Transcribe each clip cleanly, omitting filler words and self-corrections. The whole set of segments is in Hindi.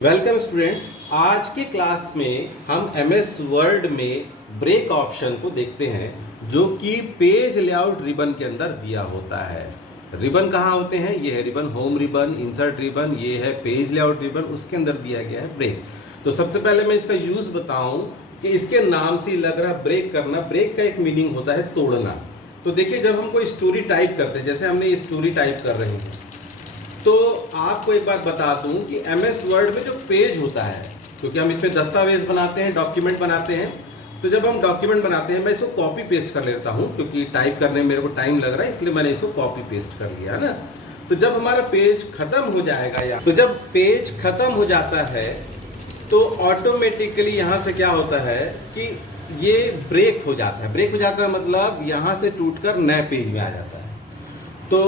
Welcome students. आज की क्लास में हम एमएस वर्ड में ब्रेक ऑप्शन को देखते हैं जो कि पेज लेआउट रिबन के अंदर दिया होता है। रिबन कहाँ होते हैं? ये है ribbon, home ribbon, insert ribbon, ये है पेज लेआउट रिबन, उसके अंदर दिया गया है ब्रेक। तो सबसे पहले मैं इसका यूज बताऊं कि इसके नाम से लग रहा ब्रेक करना। ब्रेक का एक मीनिंग होता है तोड़ना। तो देखिए, जब हम कोई स्टोरी टाइप करते हैं, जैसे हमने ये स्टोरी टाइप कर रहे हैं, तो आपको एक बात बता दूं कि एमएस वर्ड में जो पेज होता है, क्योंकि हम इसमें दस्तावेज बनाते हैं, डॉक्यूमेंट बनाते हैं, तो जब हम डॉक्यूमेंट बनाते हैं, मैं इसको कॉपी पेस्ट कर लेता हूं क्योंकि टाइप करने में मेरे को टाइम लग रहा है, इसलिए मैंने इसको कॉपी पेस्ट कर लिया है ना। तो जब हमारा पेज खत्म हो जाएगा, या तो जब पेज खत्म हो जाता है तो ऑटोमेटिकली यहां से क्या होता है कि ये ब्रेक हो जाता है। ब्रेक हो जाता है मतलब यहां से टूटकर नए पेज में आ जाता है। तो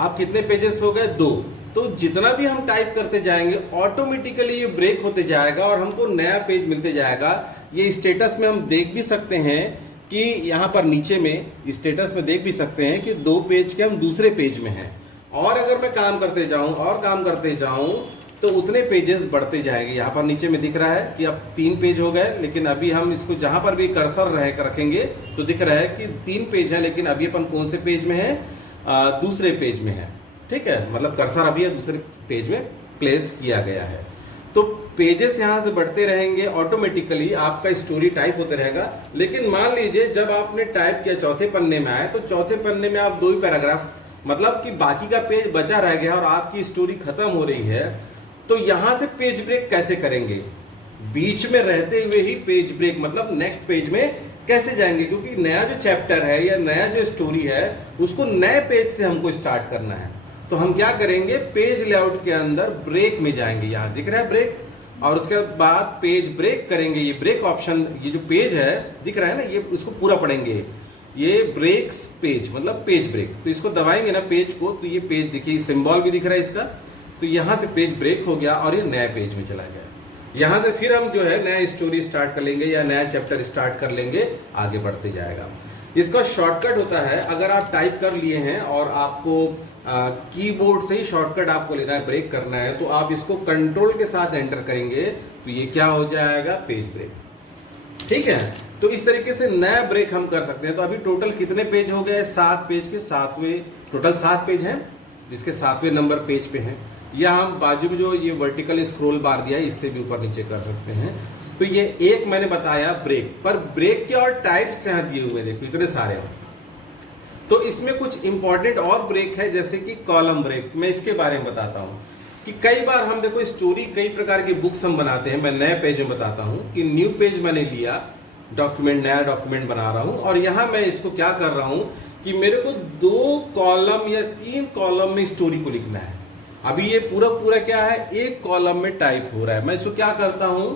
आप कितने पेजेस हो गए? 2। तो जितना भी हम टाइप करते जाएंगे ऑटोमेटिकली ये ब्रेक होते जाएगा और हमको नया पेज मिलते जाएगा। ये स्टेटस में हम देख भी सकते हैं कि यहाँ पर नीचे में स्टेटस में देख भी सकते हैं कि 2 पेज के हम दूसरे पेज में हैं। और अगर मैं काम करते जाऊं और काम करते जाऊं तो उतने पेजेस बढ़ते जाएंगे। यहाँ पर नीचे में दिख रहा है कि अब 3 पेज हो गए, लेकिन अभी हम इसको जहां पर भी कर्सर रखेंगे तो दिख रहा है कि 3 पेज है, लेकिन अभी अपन कौन से पेज में है? दूसरे पेज में है। ठीक है, मतलब कर्सर अभी दूसरे पेज में प्लेस किया गया है। तो पेजेस यहां से बढ़ते रहेंगे, ऑटोमेटिकली आपका स्टोरी टाइप होते रहेगा। लेकिन मान लीजिए जब आपने टाइप किया, चौथे पन्ने में आए, तो चौथे पन्ने में आप 2 ही पैराग्राफ, मतलब कि बाकी का पेज बचा रह गया और आपकी स्टोरी खत्म हो रही है, तो यहां से पेज ब्रेक कैसे करेंगे? बीच में रहते हुए ही पेज ब्रेक, मतलब नेक्स्ट पेज में कैसे जाएंगे? क्योंकि नया जो चैप्टर है या नया जो स्टोरी है उसको नए पेज से हमको स्टार्ट करना है। तो हम क्या करेंगे? पेज लेआउट के अंदर ब्रेक में जाएंगे, यहां दिख रहा है ब्रेक, और उसके बाद पेज ब्रेक करेंगे। ये ब्रेक ऑप्शन, ये जो पेज है दिख रहा है ना, ये उसको पूरा पढ़ेंगे। ये ब्रेक्स पेज मतलब पेज ब्रेक, तो इसको दबाएंगे ना पेज को, तो ये पेज देखिए, सिंबल भी दिख रहा है इसका। तो यहां से पेज ब्रेक हो गया और ये नए पेज में चला गया। यहां से फिर हम जो है नया स्टोरी स्टार्ट कर लेंगे या नया चैप्टर स्टार्ट कर लेंगे, आगे बढ़ते जाएगा। इसका शॉर्टकट होता है, अगर आप टाइप कर लिए हैं और आपको कीबोर्ड से ही शॉर्टकट आपको लेना है, ब्रेक करना है, तो आप इसको कंट्रोल के साथ एंटर करेंगे तो ये क्या हो जाएगा? Page break. ठीक है, तो इस तरीके से नया ब्रेक हम कर सकते हैं। तो अभी टोटल कितने पेज हो गए? 7 पेज के 7वें, टोटल 7 पेज हैं जिसके 7वें नंबर पेज पे हैं। या हम बाजू में जो ये वर्टिकल स्क्रॉल बार दिया है इससे भी ऊपर नीचे कर सकते हैं। तो ये एक मैंने बताया ब्रेक, पर ब्रेक के और टाइप्स यहां दिए हुए देखो, इतने सारे हैं। तो इसमें कुछ इंपॉर्टेंट और ब्रेक है, जैसे कि कॉलम ब्रेक। मैं इसके बारे में बताता हूं कि कई बार हम देखो स्टोरी, कई प्रकार की बुक्स हम बनाते हैं। मैं नए पेज में बताता हूं कि न्यू पेज मैंने लिया, डॉक्यूमेंट, नया डॉक्यूमेंट बना रहा हूं, और यहां मैं इसको क्या कर रहा हूं कि मेरे को 2 कॉलम या 3 कॉलम में स्टोरी को लिखना है। अभी ये पूरा क्या है? एक कॉलम में टाइप हो रहा है। मैं इसको क्या करता हूं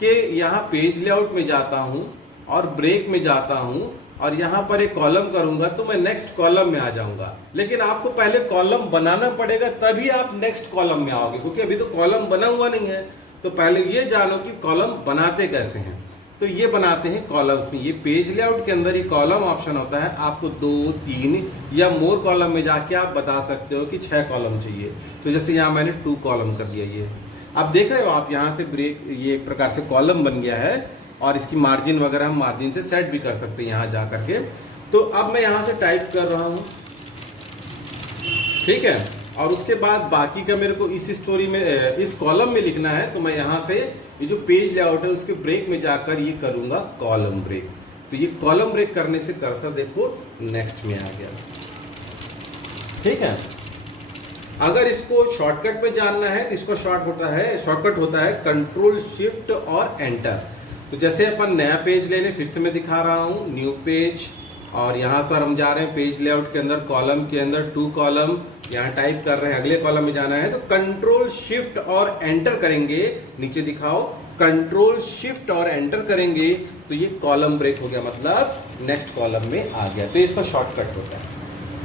कि यहाँ पेज लेआउट में जाता हूं और ब्रेक में जाता हूं और यहां पर एक कॉलम करूंगा तो मैं नेक्स्ट कॉलम में आ जाऊंगा। लेकिन आपको पहले कॉलम बनाना पड़ेगा, तभी आप नेक्स्ट कॉलम में आओगे, क्योंकि अभी तो कॉलम बना हुआ नहीं है। तो पहले ये जानो कि कॉलम बनाते कैसे हैं। तो ये बनाते हैं कॉलम में। ये पेज लेआउट के अंदर ये कॉलम ऑप्शन होता है। आपको 2, 3 या मोर कॉलम में जाके आप बता सकते हो कि 6 कॉलम चाहिए। तो जैसे यहाँ मैंने 2 कॉलम कर दिया। ये आप देख रहे हो, आप यहाँ से ब्रेक, ये एक प्रकार से कॉलम बन गया है, और इसकी मार्जिन वगैरह हम मार्जिन से सेट भी कर सकते हैं यहाँ जा करके। तो अब मैं यहाँ से टाइप कर रहा हूँ, ठीक है, और उसके बाद बाकी का मेरे को इस स्टोरी में, इस कॉलम में लिखना है। तो मैं यहाँ से ये जो पेज लेआउट है उसके ब्रेक में जाकर ये करूंगा कॉलम ब्रेक। तो ये कॉलम ब्रेक करने से कर्सर देखो नेक्स्ट में आ गया। ठीक है, अगर इसको शॉर्टकट में जानना है तो इसको शॉर्टकट होता है कंट्रोल शिफ्ट और एंटर। तो जैसे अपन नया पेज लेने, फिर से मैं दिखा रहा हूँ न्यू पेज, और यहाँ पर हम जा रहे हैं पेज लेआउट के अंदर, कॉलम के अंदर 2 कॉलम, यहाँ टाइप कर रहे हैं, अगले कॉलम में जाना है तो कंट्रोल शिफ्ट और एंटर करेंगे। नीचे दिखाओ, कंट्रोल शिफ्ट और एंटर करेंगे तो ये कॉलम ब्रेक हो गया, मतलब नेक्स्ट कॉलम में आ गया। तो इसका शॉर्टकट होता है।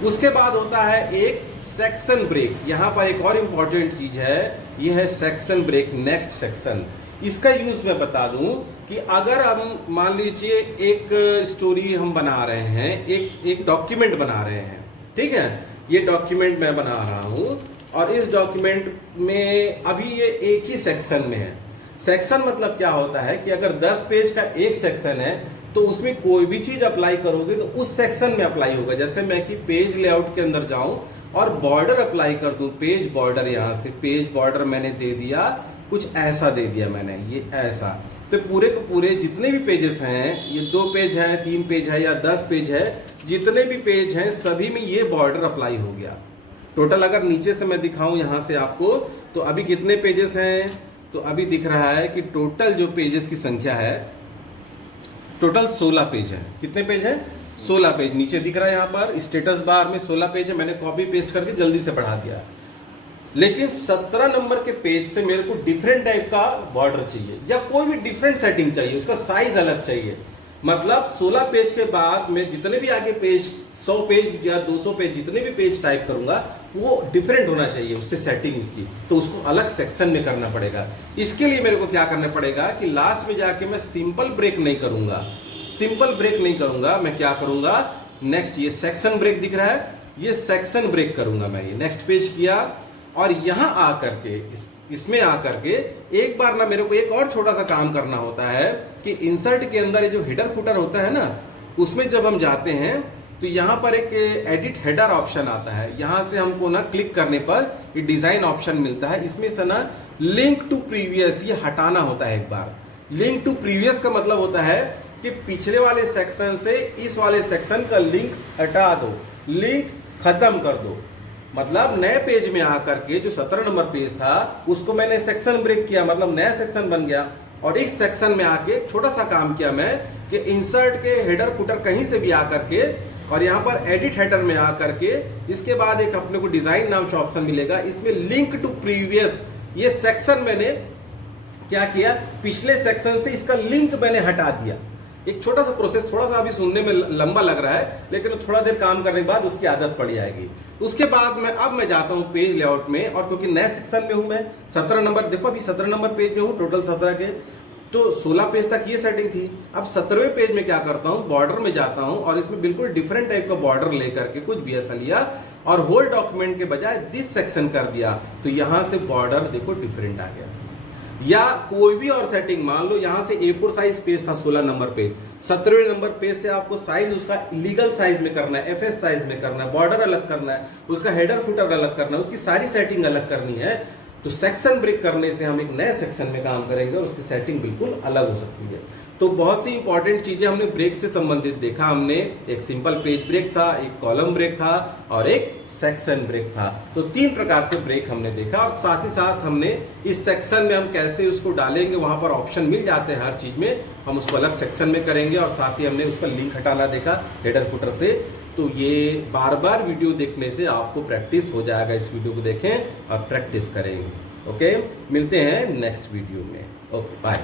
उसके बाद होता है एक सेक्शन ब्रेक। यहाँ पर एक और इम्पॉर्टेंट चीज है, ये है सेक्शन ब्रेक, नेक्स्ट सेक्शन। इसका यूज मैं बता दूं कि अगर हम मान लीजिए एक स्टोरी हम बना रहे हैं, एक डॉक्यूमेंट बना रहे हैं, ठीक है, ये डॉक्यूमेंट मैं बना रहा हूं और इस डॉक्यूमेंट में अभी ये एक ही सेक्शन में है। सेक्शन मतलब क्या होता है कि अगर 10 पेज का एक सेक्शन है तो उसमें कोई भी चीज अप्लाई करोगे तो उस सेक्शन में अप्लाई होगा। जैसे मैं कि पेज लेआउट के अंदर जाऊं और बॉर्डर अप्लाई कर दूं, पेज बॉर्डर, यहां से पेज बॉर्डर मैंने दे दिया, कुछ ऐसा दे दिया मैंने, ये ऐसा, तो पूरे को पूरे जितने भी पेजेस हैं, ये 2 पेज हैं, 3 पेज है या 10 पेज है, जितने भी पेज हैं सभी में ये बॉर्डर अप्लाई हो गया। टोटल अगर नीचे से मैं दिखाऊं यहां से आपको, तो अभी कितने पेजेस हैं, तो अभी दिख रहा है कि टोटल जो पेजेस की संख्या है, टोटल 16 पेज है। कितने पेज है? 16 पेज। नीचे दिख रहा है यहाँ पर स्टेटस बार में 16 पेज है, मैंने कॉपी पेस्ट करके जल्दी से बढ़ा दिया। लेकिन 17 नंबर के पेज से मेरे को डिफरेंट टाइप का बॉर्डर चाहिए या कोई भी डिफरेंट सेटिंग चाहिए, उसका साइज अलग चाहिए। मतलब 16 पेज के बाद मैं जितने भी आगे पेज, 100 पेज या 200 पेज, जितने भी पेज टाइप करूंगा वो डिफरेंट होना चाहिए, उससे सेटिंग उसकी, तो उसको अलग सेक्शन में करना पड़ेगा। इसके लिए मेरे को क्या करना पड़ेगा कि लास्ट में जाके मैं सिंपल ब्रेक नहीं करूंगा, सिंपल ब्रेक नहीं करूंगा, मैं क्या करूंगा, नेक्स्ट ये सेक्शन ब्रेक दिख रहा है, ये सेक्शन ब्रेक करूंगा मैं। ये नेक्स्ट पेज किया और यहां आकर के इसमें आकर के एक बार ना मेरे को एक और छोटा सा काम करना होता है कि इंसर्ट के अंदर ये जो हेडर फुटर होता है ना, उसमें जब हम जाते हैं तो यहाँ पर एक एडिट हेडर ऑप्शन आता है। यहाँ से हमको ना क्लिक करने पर ये डिजाइन ऑप्शन मिलता है, इसमें से ना लिंक टू प्रीवियस ये हटाना होता है एक बार। लिंक टू प्रीवियस का मतलब होता है कि पिछले वाले सेक्शन से इस वाले सेक्शन का लिंक हटा दो, लिंक खत्म कर दो। मतलब नए पेज में आकर के जो 17 नंबर पेज था उसको मैंने सेक्शन ब्रेक किया, मतलब नया सेक्शन बन गया। और इस सेक्शन में आके छोटा सा काम किया मैं कि इंसर्ट के हेडर फुटर कहीं से भी आकर के और यहाँ पर एडिट हेडर में आकर के इसके बाद एक अपने को डिजाइन नाम से ऑप्शन मिलेगा, इसमें लिंक टू प्रीवियस ये सेक्शन मैंने क्या किया, पिछले सेक्शन से इसका लिंक मैंने हटा दिया। एक छोटा सा प्रोसेस, थोड़ा सा अभी सुनने में लंबा लग रहा है, लेकिन थोड़ा देर काम करने के बाद उसकी आदत पड़ जाएगी। उसके बाद मैं जाता हूँ पेज लेआउट में, और क्योंकि नए सेक्शन में हूं मैं, 17 नंबर, देखो अभी 17 नंबर पेज में हूँ, टोटल 17 के, तो 16 पेज तक ये सेटिंग थी। अब 17वें पेज में क्या करता हूँ, बॉर्डर में जाता हूँ और इसमें बिल्कुल डिफरेंट टाइप का बॉर्डर लेकर के कुछ भी ऐसा लिया और होल डॉक्यूमेंट के बजाय दिस सेक्शन कर दिया, तो यहां से बॉर्डर देखो डिफरेंट आ गया। या कोई भी और सेटिंग, मान लो यहां से A4 साइज पेज था 16 नंबर पेज, 17वें नंबर पेज से आपको साइज उसका लीगल साइज में करना है, FS साइज में करना है, बॉर्डर अलग करना है, उसका हेडर फुटर अलग करना है, उसकी सारी सेटिंग अलग करनी है, तो सेक्शन ब्रेक करने से हम एक नए सेक्शन में काम करेंगे और उसकी सेटिंग बिल्कुल अलग हो सकती है। तो बहुत सी इंपॉर्टेंट चीजें हमने ब्रेक से संबंधित देखा। हमने एक सिंपल पेज ब्रेक था, एक कॉलम ब्रेक था और एक सेक्शन ब्रेक था। तो 3 प्रकार के ब्रेक हमने देखा, और साथ ही साथ हमने इस सेक्शन में हम कैसे उसको डालेंगे, वहां पर ऑप्शन मिल जाते हैं हर चीज में, हम उसको अलग सेक्शन में करेंगे। और साथ ही हमने उसका लिंक हटाना देखा हेडर फुटर से। तो ये बार बार वीडियो देखने से आपको प्रैक्टिस हो जाएगा। इस वीडियो को देखें और प्रैक्टिस करेंगे। ओके, मिलते हैं नेक्स्ट वीडियो में। Okay, bye.